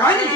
కానీ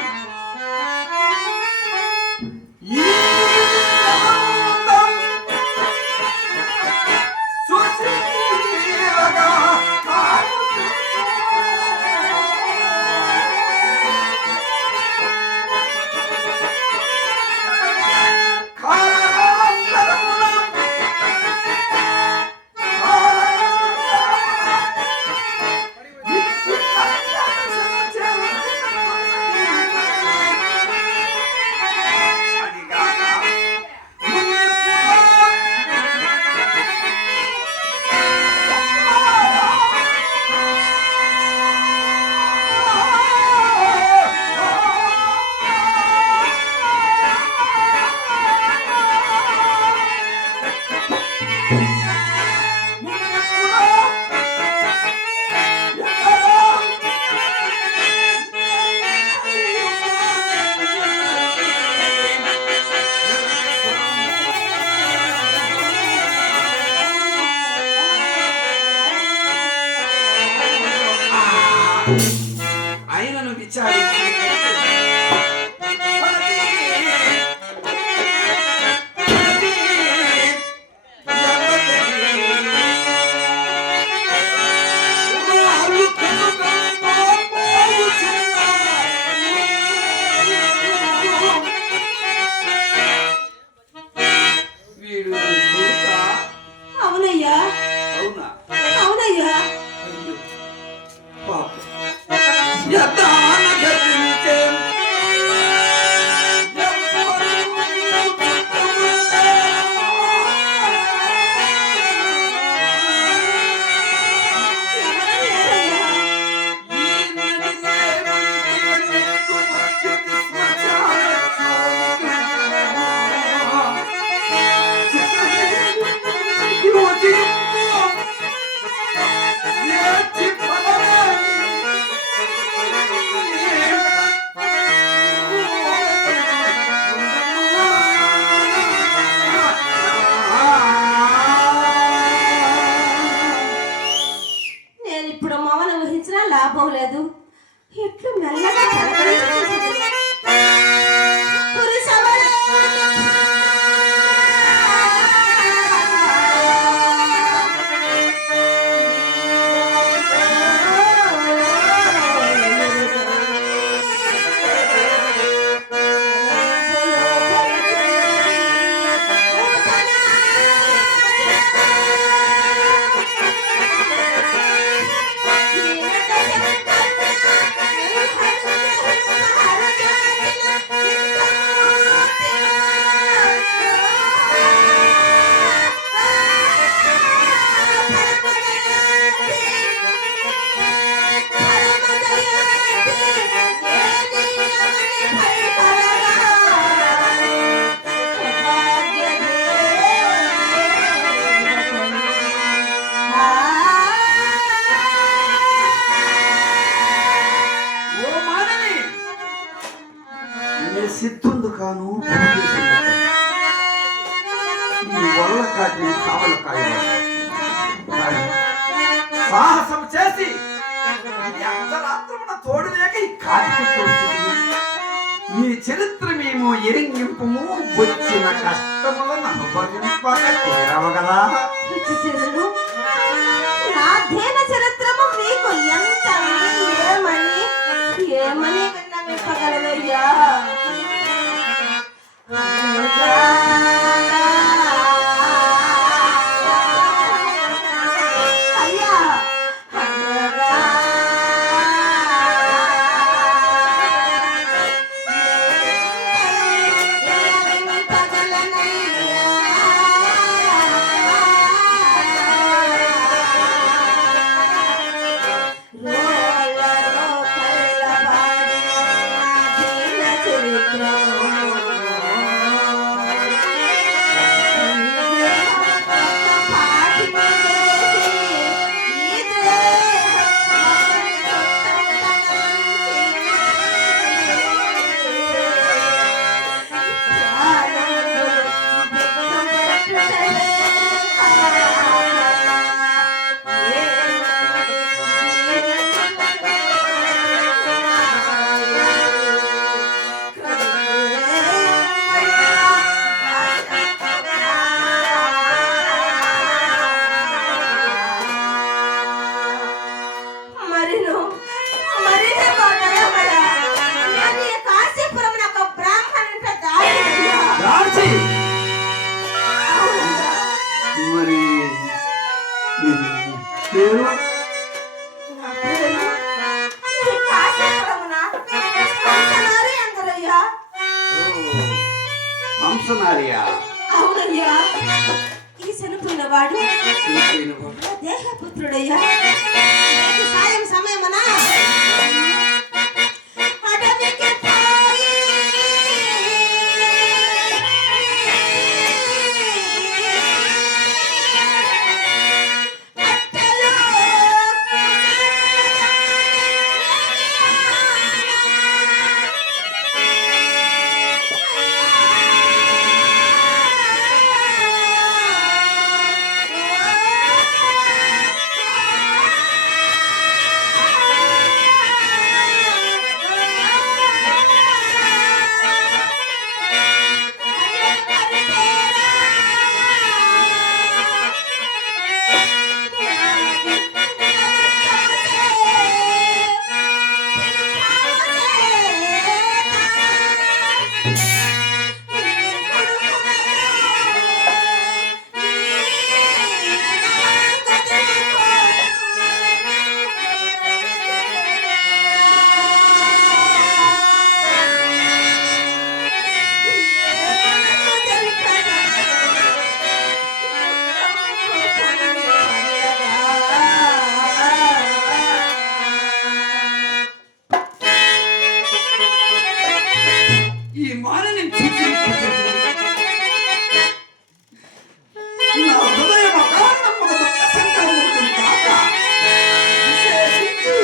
ఆయనను విచారించి వీడు అవునయ్యా, అవునా? అవునయ్యా. ఇప్పుడు మౌనం వహించినా లాభం లేదు. ఎట్లు మెల్లగా సిద్ధుందు కాను వల్ల కాటి కావల కాయ సాహసం చేసి అర్ధరాత్రమున తోడు లేక ఈ కాటికి ఈ చరిత్ర మేము ఎరింగింపము వచ్చిన కష్టములను అనుభవింపక తీరవగదా. నా ధ్యాన చరిత్రము మీకు ఎంత ఏమని ఏమని విన్నవింపగలదయ్యా? పేరు నా పేరు ఈ కాశీపురమున హంసనారి అందరయ్యా. హంసనారియా? అవునయ్యా. ఈ చనిపోయిన వాడు నా దేహపుత్రుడయ్యా. నేటి సాయం సమయమున అడవికి పోయి అట్టలు ఈ మానని చూసి నా హృదయం అకారణం ఒక దుఃఖ సంకల్పం కాక విశేషించి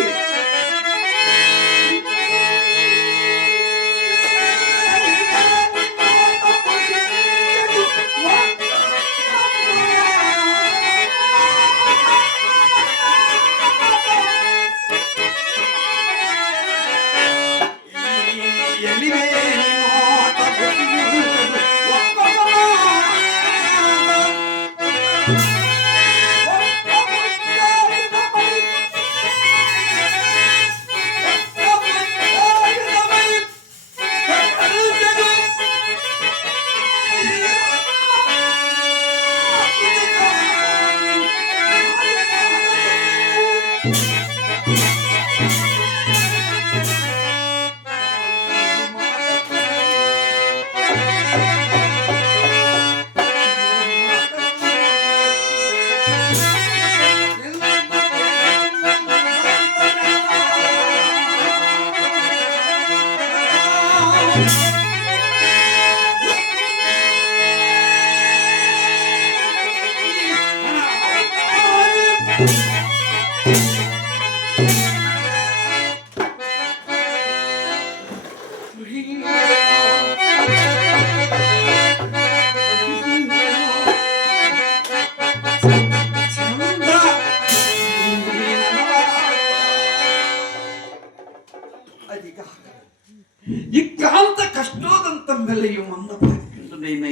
ఇక్కాంత కష్టోదంతం వెల్లయ్యం అన్న ప్రతిపిండునైన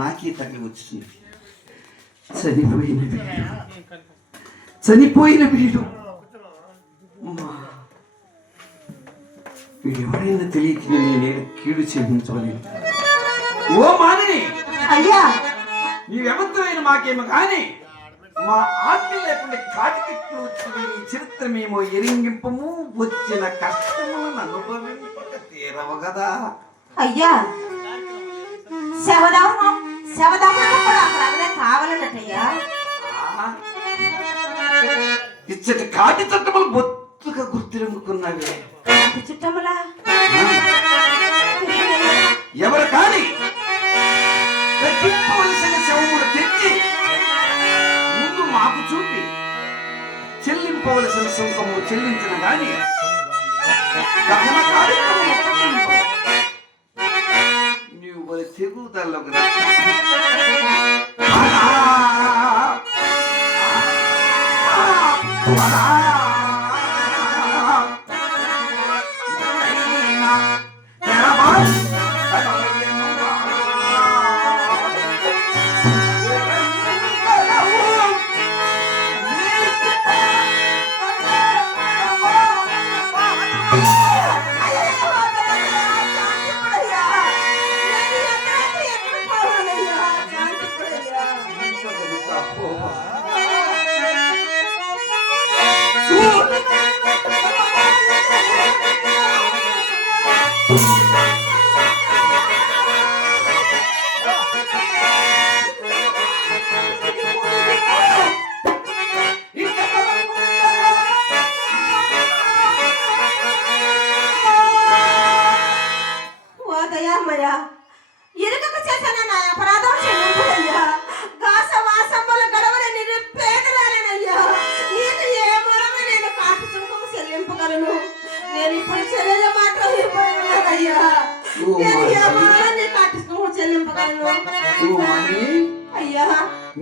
నాకే తగిలి వచ్చింది. చనిపోయిన వీడు వీడెవరైనా తెలియక నేను కీడు చేయించవలేదు. ఓ మానని అయ్యా, నీవెవరితోనైనా మాకేమో కానీ మా ఆజ్ఞ లేకుండా కాటికెట్లు వచ్చి నీ చరిత్రమేమో ఎరింగింపము, వచ్చిన కష్టములను అనుభవింపక తీరవు కదా. అయ్యా, శవదామం కూడా అక్కడ కావాలన్నట్టయ్యా. ఇచ్చటి కాటి చట్టములు బొత్తుగా గుర్తిరమ్ముకున్నవే. చుట్టములా ఎవరు కానీ రక్షింపవలసిన శవములు తెచ్చి ముందు మాకు చూపి చెల్లింపవలసిన సుంకము చెల్లించిన గాని దహన కార్యక్రమము పట్టింపు. నీవు మరి తెగుదలకు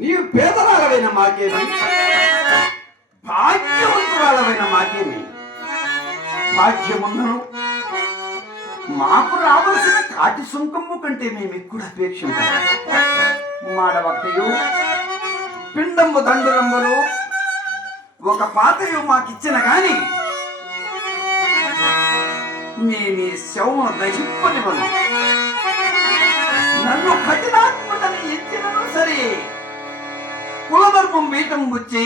నీవు పేదవాళ్ళవైన మాకేమి, భాగ్యవంతురాలవైన మాకేమి. భాగ్యముందను మాకు రావలసిన కాటి సుంకము కంటే మేము ఎక్కువ అపేక్షించాము. మాడవక్కయు పిండము దండురంబలు ఒక పాత్రయు మాకిచ్చిన గాని నేను ఈ శవమును దహింపనివ్వను. నన్ను కఠినాత్మకని ఎత్తినను సరే కులధర్మం వీటం వచ్చి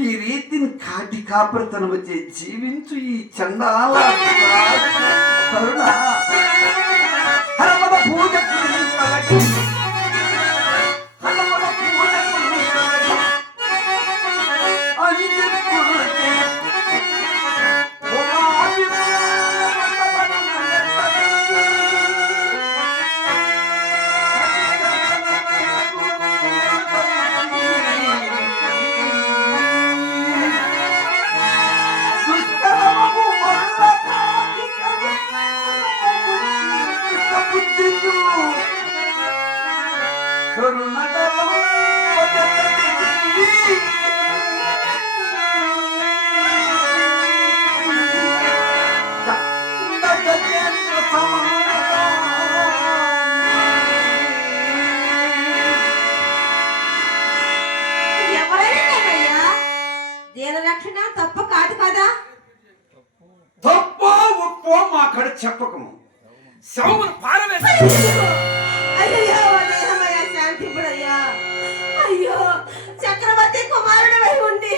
ఈ రీతిని కాటి కాపరితనం వచ్చి జీవించు ఈ చండాల కరుణ హరపద పూజ తప్పు కాదు కదా. తప్పో ఒప్పో మా కడ చెప్పకము. శవమును పారవేసి అయ్యో శాంతిపుడయ్యా. అయ్యో చక్రవర్తి కుమారుడు ఉండి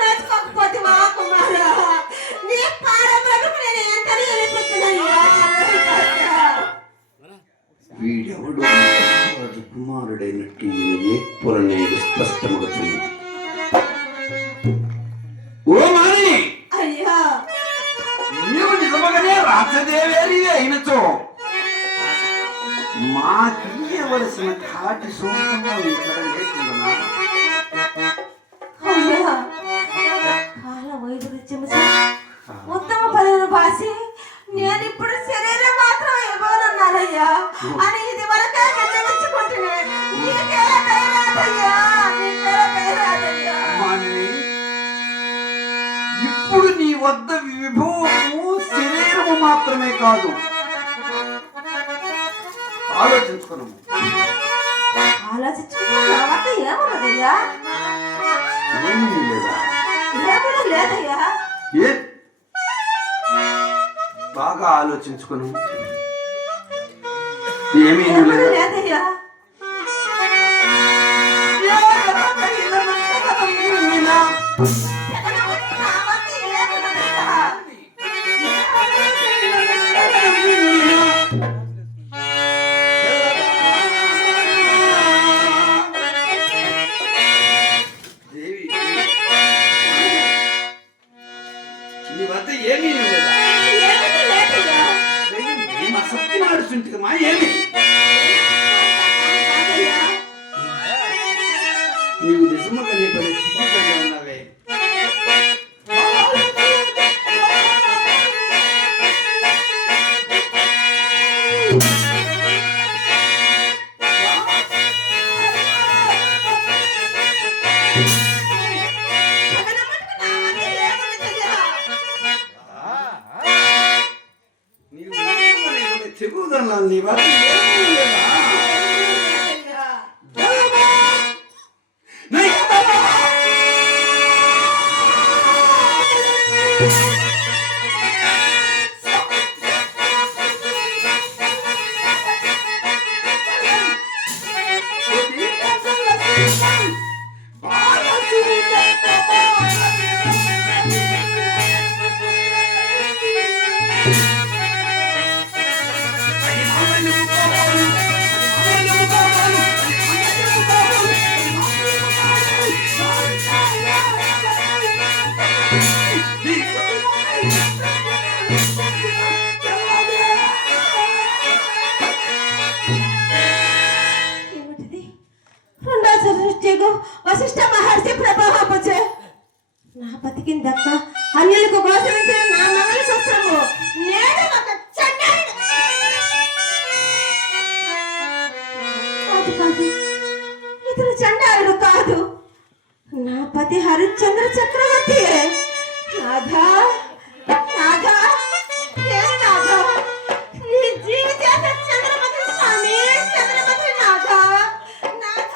నోచుకోకపోతే మా కుమారు నీ పారములకు నేను ఎంత నిలిపిస్తున్నాయ్యా. వీడెవడు రాజకుమారుడైనట్టు ఏపులనేది స్పష్టమవుతుంది. ఓ మాని, అయ్యా నీవు నిజమగానే రాజదేవేరి అయినచో మాకియ్యవలసిన కాటి సూక్ష్మం ఇక్కడ లేకుండా అయ్యా కాల వైద్యులు ఉత్తమ పనులు బాసి నేను ఇప్పుడు శరీరం మాత్రం ఇవ్వనున్నానయ్యా అని ఇది వరకే నిర్ణయించుకుంటున్నా. ఇప్పుడు నీ వద్ద విభవము శరీరము మాత్రమే కాదు. ఆలోచించుకున్నాము. ఏమన్నదయ్యా? ఏమీ లేదా? ఏమీ లేదయ్యా. బాగా ఆలోచించుకున్నాము. ఏమీ లేదయ్యా. నీ వద్ద ఏమీ లేదా? మేము అసత్యం ఆడుతుంటమా ఏమి? నీవు నిజముగా నీ పని సిగ్గుగా ఉన్నావే. చెబుదన్నా నీ వద్ద ఏమీ లేదా? వశిష్ఠ మహర్షి ప్రభావపచే నా బతికిందక్క అన్యులకు గోచరించిన నా మంగళ శస్త్రము ಛತ್ರಪತಿ ಹರಿಶ್ಚಂದ್ರ ಚಕ್ರವರ್ತಿ. ನಾಥ ನಾಥ ಏನು ನಾಥ, ಈ ಜೀವಿತ ಚಂದ್ರಮತಿ ಸ್ವಾಮಿ, ಚಂದ್ರಮತಿ ನಾಥ ನಾಥ.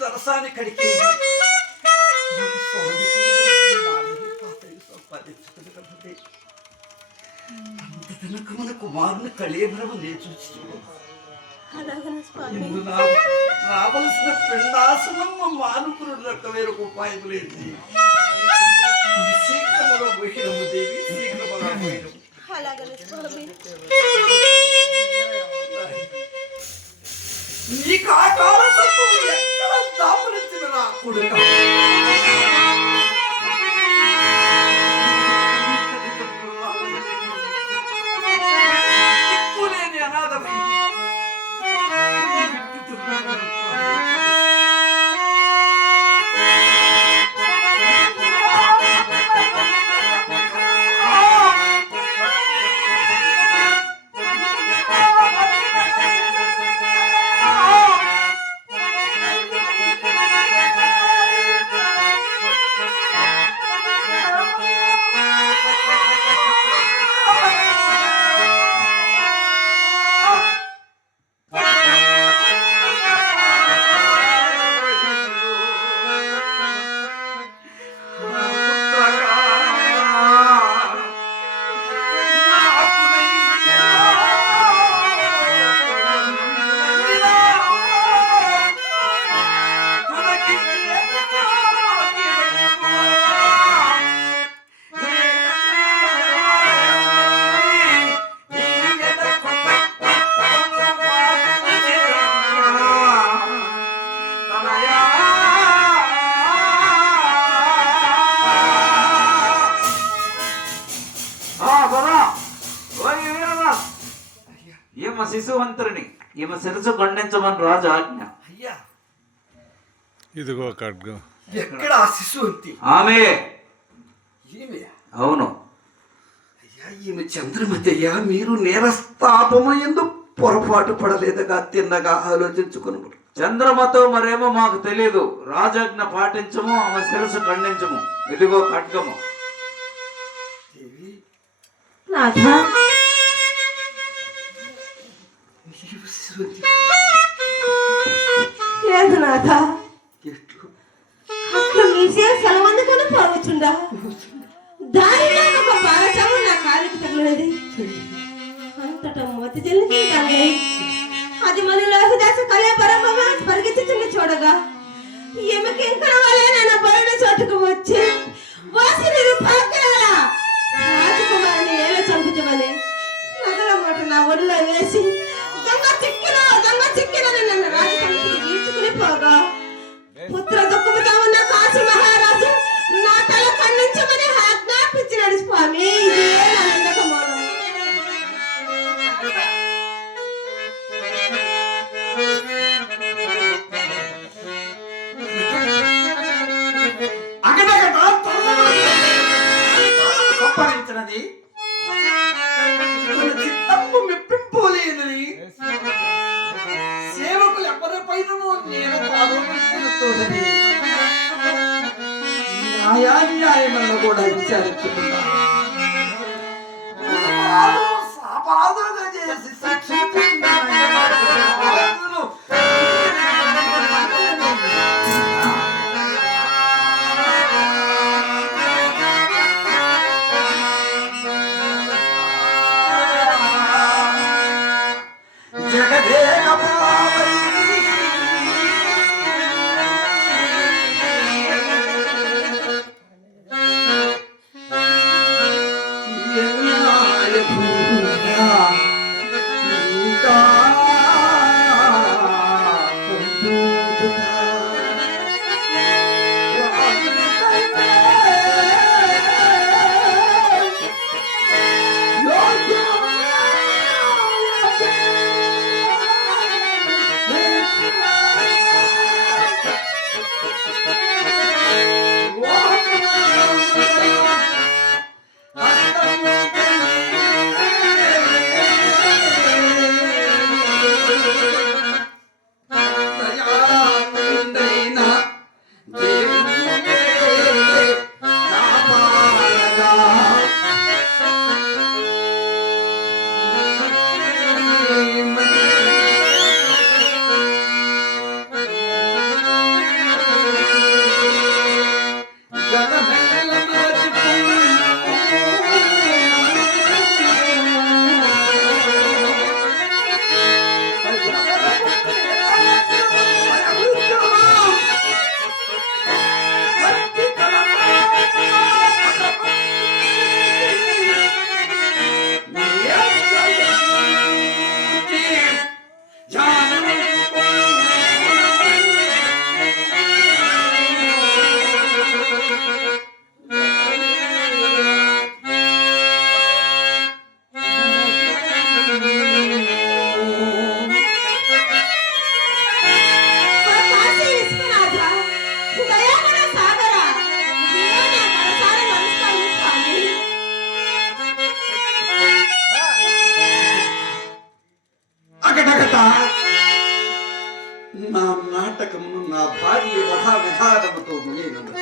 దరసాని కడికి అంత మన కుమారుని కళేబరము నే చూసి రావలసిన పిండాసనం మానుకున్నట్టు వేరొక ఉపాయం లేదు. శీఘ్రములో పోయినము దేవి, శీఘ్రములో పోయినము. నీకు ఆకార సత్వం ఎక్కడ దాపరించిన రా కొడుక. దిక్కులేని అనాథమై ఈమె శిశువంతుని ఈమె శిరసు ఖండించమని రాజు ఆజ్ఞ. అయ్యా ఇదిగో ఖడ్గం. ఎక్కడ ఆ శిశువంతి? ఆమె ఈమె? అవును. అయ్యా ఈమె చంద్రమతి అయ్యా. మీరు నేరస్తాపము ఎందుకు పొరపాటు పడలేదగా తిన్నగా ఆలోచించుకుని. చంద్రమతో మరేమో మాకు తెలియదు. రాజాజ్ఞ పాటించము, ఆమె శిరసు ఖండించము. ఇదిగో ఖడ్గము. దేవి నాథా, నీవు శిశువంతి లేదు నాథా, ఎట్లు? అట్లు మీసే సెలవందుకొని పోవచ్చుండా. దానిలో ఒక పారచము నా కాలికి తగిలినది. అంతటా మోతి చెల్లి అది మన లోహిదాస కళ్యాణ పరమగా పరిగెత్తుతున్న చూడగా ఈమెకి ఇంకా వాళ్ళే నన్ను బరుడు చోటుకు వచ్చి వాసిని రూపాయల రాజకుమారిని ఏలో చంపుతామని నగల మూట నా ఒడిలో వేసి దొంగ చిక్కిన నన్ను రాజకీయ ఈడ్చుకుని పోగా పుత్ర దుఃఖముతో ఉన్న కాశీ మహారాజు నా తల ఖండించమని ఆజ్ఞాపించినాడు స్వామి. ఇదే నా నిందకమూలం. సంపాదించినది తన చిత్తము మెప్పింపులేనది. సేవకులు ఎవరిపైనను నేను ఆరోపించినతోనది న్యాయాన్యాయములను కూడా విచారించుకున్నా. సాపాదులుగా చేసి శిక్షించుకున్నాను. నా నాటకమును నా భార్య వధా విధానముతో ముగినను.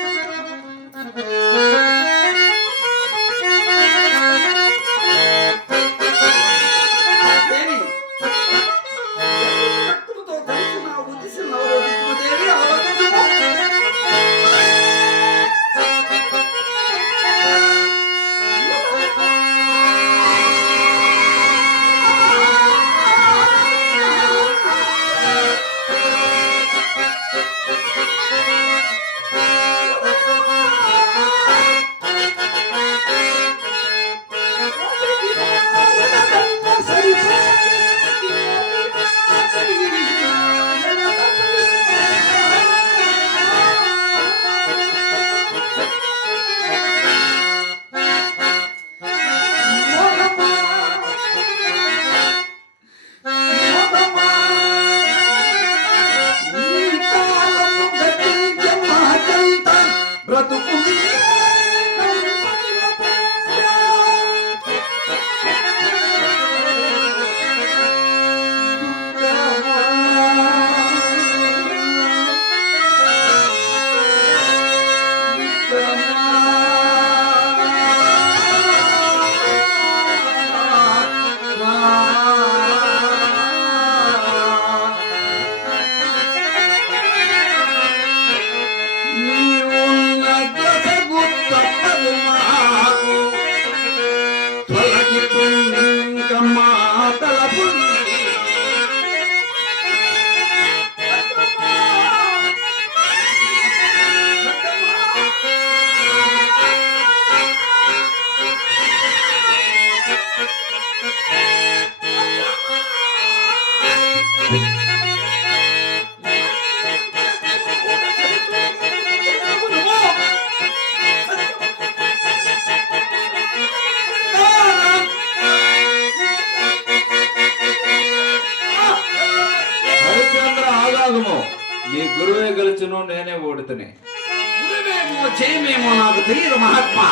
గెలుచును నేనే ఓడుతని. గురువేమో జయమేమో నాకు తెలియదు మహాత్మా.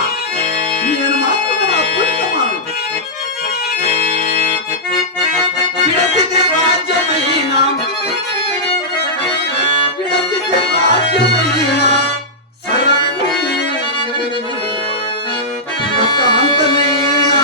నేను మాత్రం నా పుణ్యమాను. విడచితే రాజ్యమైనా విడచితే రాజ్యమైనా సర్వమంతమైనా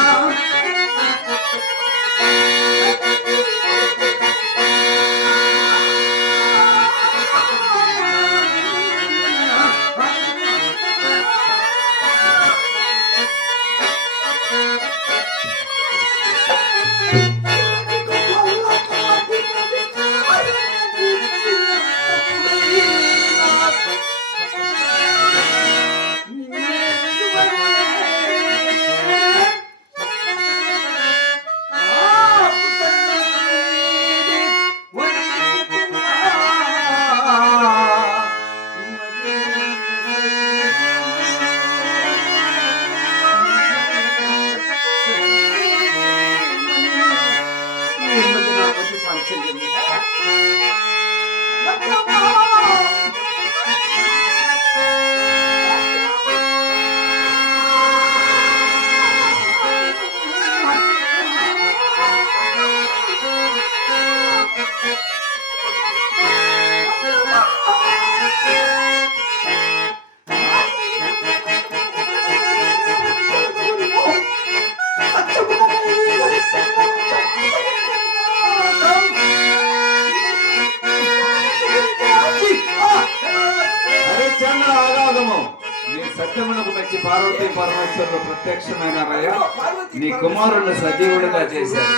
హరిశ్చంద్ర ఆగాదము. నీ సత్యమునకు మెచ్చి పార్వతీ పరమేశ్వరులు ప్రత్యక్షమైన రయ నీ కుమారుణ్ణి సజీవుడిగా చేశారు.